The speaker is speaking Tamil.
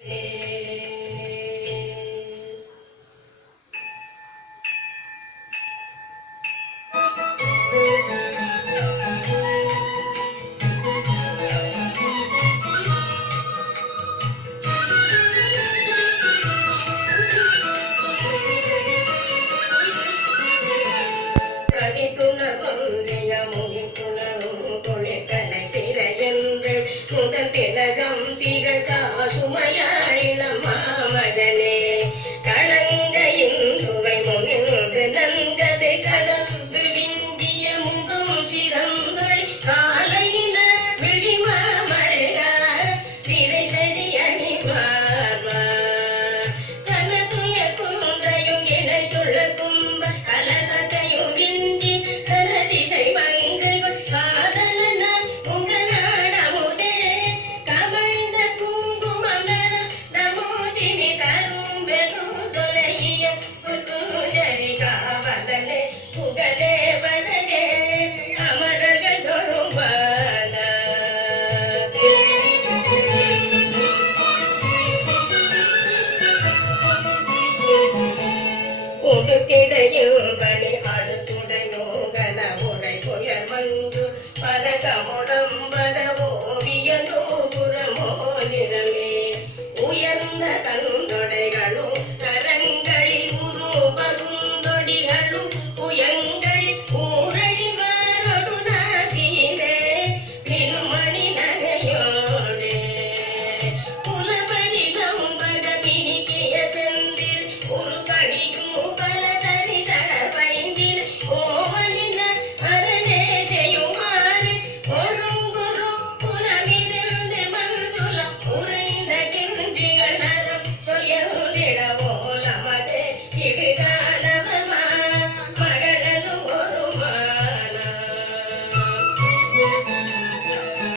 Hey. திகழ் புதுக்கிடையும் பணி அடுத்துடையும் கனவுடை புயல் மஞ்சு பதகமுடம்பத ஓவியனோ புறமோ நிறமே உயர்ந்த கண்தொடைகளும் கரங்களில் உருப சுந்தொடிகளும் புயங்களில் ஊரடி மாறொடு நாசீரே திருமணி நகையோடே புலபரி நம்பக பிணிக்கிய செந்தில் ஒரு கடிக்கும்